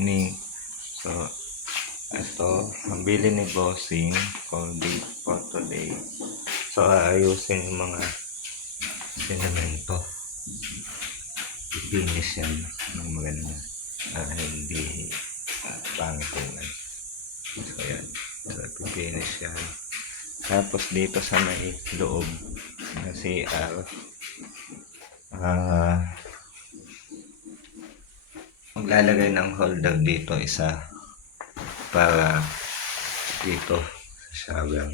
morning. So, ito, ang bili ni Bossing for today. So, aayusin yung mga sinamento. Finish yan ng maganda. Hindi pangit tingnan. So, yan. So, finish yan. Tapos dito sa may loob na CR, maglalagay ng holder dito isa para dito sa shower.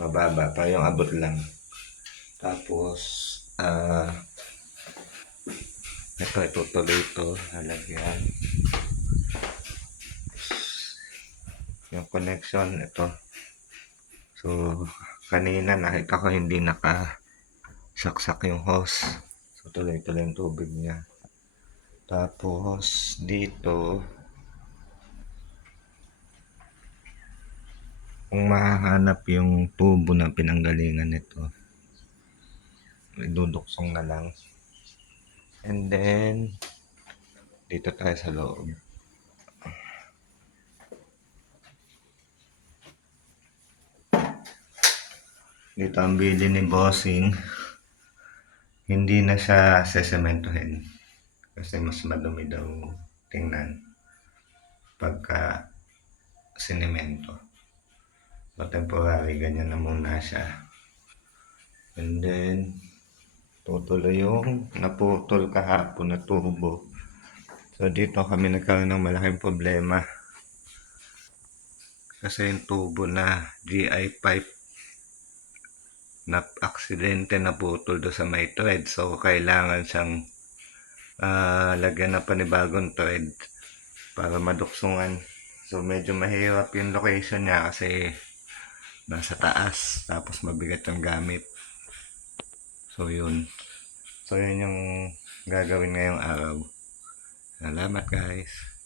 Mababa pa yung abot lang. Tapos ito itutuloy ito, lalagyan yung connection ito. So kanina nakita ko hindi nakasaksak yung hose. So tuloy-tuloy yung tubig niya. Tapos dito, kung mahahanap yung tubo na pinanggalingan nito, iduduksong na lang. And then dito tayo sa loob. Dito ang bili ni Bossing, hindi na siya sesementohin kasi mas madumi daw tingnan pagka sinemento. So temporary, ganyan na muna siya. And then tutuloy yung naputol kahapon na tubo. So dito kami nagkaroon ng malaking problema kasi yung tubo na GI pipe na aksidente na putol do sa may thread. So kailangan siyang lagyan na panibagong thread para maduksungan. So medyo mahirap yung location niya kasi nasa taas, tapos mabigat yung gamit. So yun yung gagawin ngayong araw. Salamat guys.